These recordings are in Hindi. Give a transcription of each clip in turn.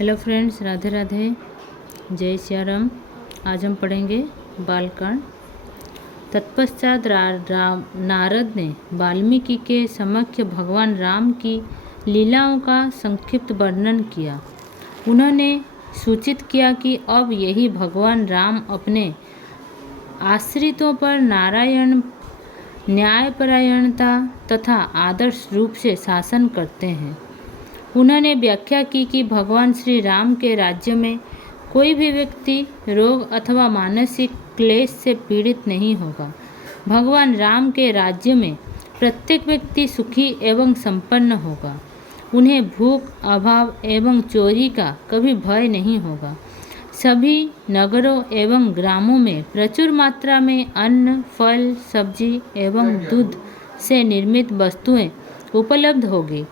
हेलो फ्रेंड्स, राधे राधे, जय सिया राम। आज हम पढ़ेंगे बालकांड। तत्पश्चात नारद ने वाल्मीकि के समक्ष भगवान राम की लीलाओं का संक्षिप्त वर्णन किया। उन्होंने सूचित किया कि अब यही भगवान राम अपने आश्रितों पर नारायण न्यायपरायणता तथा आदर्श रूप से शासन करते हैं। उन्होंने व्याख्या की कि भगवान श्री राम के राज्य में कोई भी व्यक्ति रोग अथवा मानसिक क्लेश से पीड़ित नहीं होगा। भगवान राम के राज्य में प्रत्येक व्यक्ति सुखी एवं संपन्न होगा। उन्हें भूख, अभाव एवं चोरी का कभी भय नहीं होगा। सभी नगरों एवं ग्रामों में प्रचुर मात्रा में अन्न, फल, सब्जी एवं दूध से निर्मित वस्तुएं उपलब्ध होगी।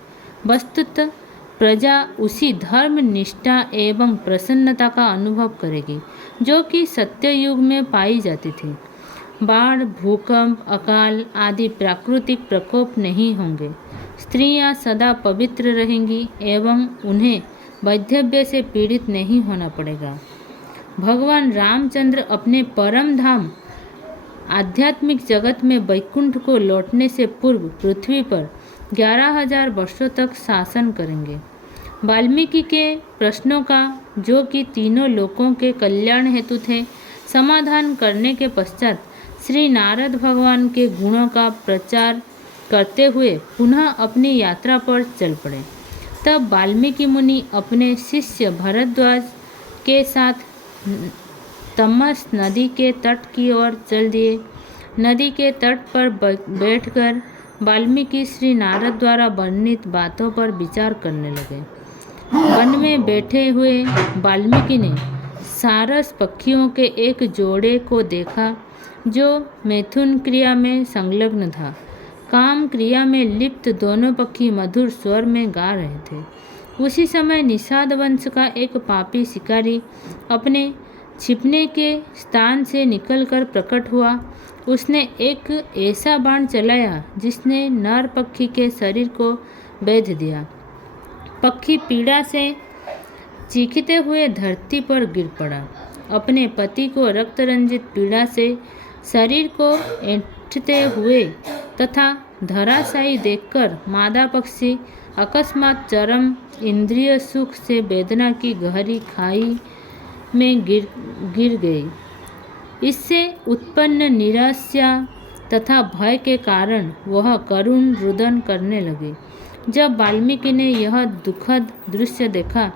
वस्तुतः प्रजा उसी धर्म, निष्ठा एवं प्रसन्नता का अनुभव करेगी जो कि सत्ययुग में पाई जाती थी। बाढ़, भूकंप, अकाल आदि प्राकृतिक प्रकोप नहीं होंगे। स्त्रियां सदा पवित्र रहेंगी एवं उन्हें वैधव्य से पीड़ित नहीं होना पड़ेगा। भगवान रामचंद्र अपने परम धाम आध्यात्मिक जगत में वैकुंठ को लौटने से पूर्व पृथ्वी पर 11,000 वर्षों तक शासन करेंगे। वाल्मीकि के प्रश्नों का, जो कि तीनों लोकों के कल्याण हेतु थे, समाधान करने के पश्चात श्री नारद भगवान के गुणों का प्रचार करते हुए पुनः अपनी यात्रा पर चल पड़े। तब वाल्मीकि मुनि अपने शिष्य भरद्वाज के साथ तमस नदी के तट की ओर चल दिए। नदी के तट पर बैठकर वाल्मीकि श्री नारद द्वारा वर्णित बातों पर विचार करने लगे। वन में बैठे हुए वाल्मीकि ने सारस पक्षियों के एक जोड़े को देखा जो मैथुन क्रिया में संलग्न था। काम क्रिया में लिप्त दोनों पक्षी मधुर स्वर में गा रहे थे। उसी समय निषाद वंश का एक पापी शिकारी अपने छिपने के स्थान से निकलकर प्रकट हुआ। उसने एक ऐसा बाण चलाया जिसने नर पक्षी के शरीर को बेध दिया। पक्षी पीड़ा से चीखते हुए धरती पर गिर पड़ा। अपने पति को रक्त रंजित पीड़ा से शरीर को ऐंठते हुए तथा धराशायी देखकर मादा पक्षी अकस्मात चरम इंद्रिय सुख से वेदना की गहरी खाई में गिर गई। इससे उत्पन्न निराशा तथा भय के कारण वह करुण रुदन करने लगे। जब वाल्मीकि ने यह दुखद दृश्य देखा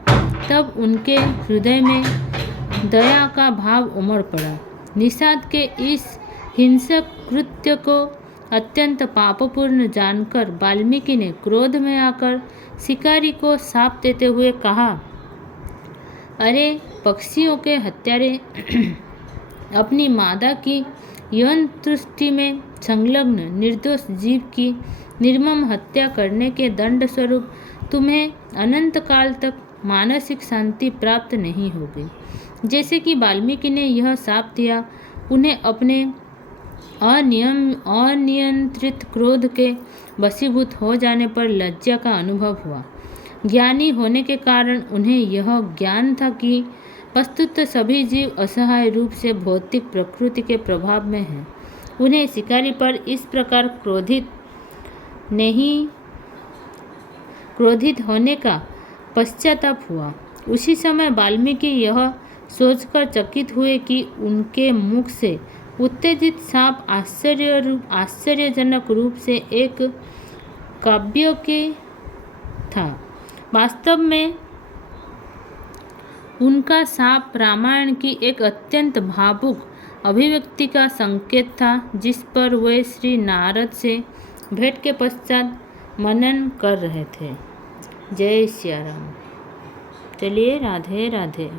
तब उनके हृदय में दया का भाव उमड़ पड़ा। निषाद के इस हिंसक कृत्य को अत्यंत पापपूर्ण जानकर वाल्मीकि ने क्रोध में आकर शिकारी को शाप देते हुए कहा, अरे पक्षियों के हत्यारे, अपनी मादा की यौन तृष्टि में संलग्न निर्दोष जीव की निर्मम हत्या करने के दंड स्वरूप तुम्हें अनंत काल तक मानसिक शांति प्राप्त नहीं होगी। जैसे कि वाल्मीकि ने यह शाप दिया, उन्हें अपने अनियंत्रित क्रोध के वशीभूत हो जाने पर लज्जा का अनुभव हुआ। ज्ञानी होने के कारण उन्हें यह ज्ञान था कि वस्तुतः सभी जीव असहाय रूप से भौतिक प्रकृति के प्रभाव में हैं। उन्हें शिकारी पर इस प्रकार क्रोधित होने का पश्चाताप हुआ। उसी समय वाल्मीकि यह सोचकर चकित हुए कि उनके मुख से उत्तेजित साप आश्चर्यजनक रूप से एक काव्य के था। वास्तव में उनका साप रामायण की एक अत्यंत भावुक अभिव्यक्ति का संकेत था, जिस पर वे श्री नारद से भेंट के पश्चात मनन कर रहे थे। जय सिया राम। चलिए, राधे राधे।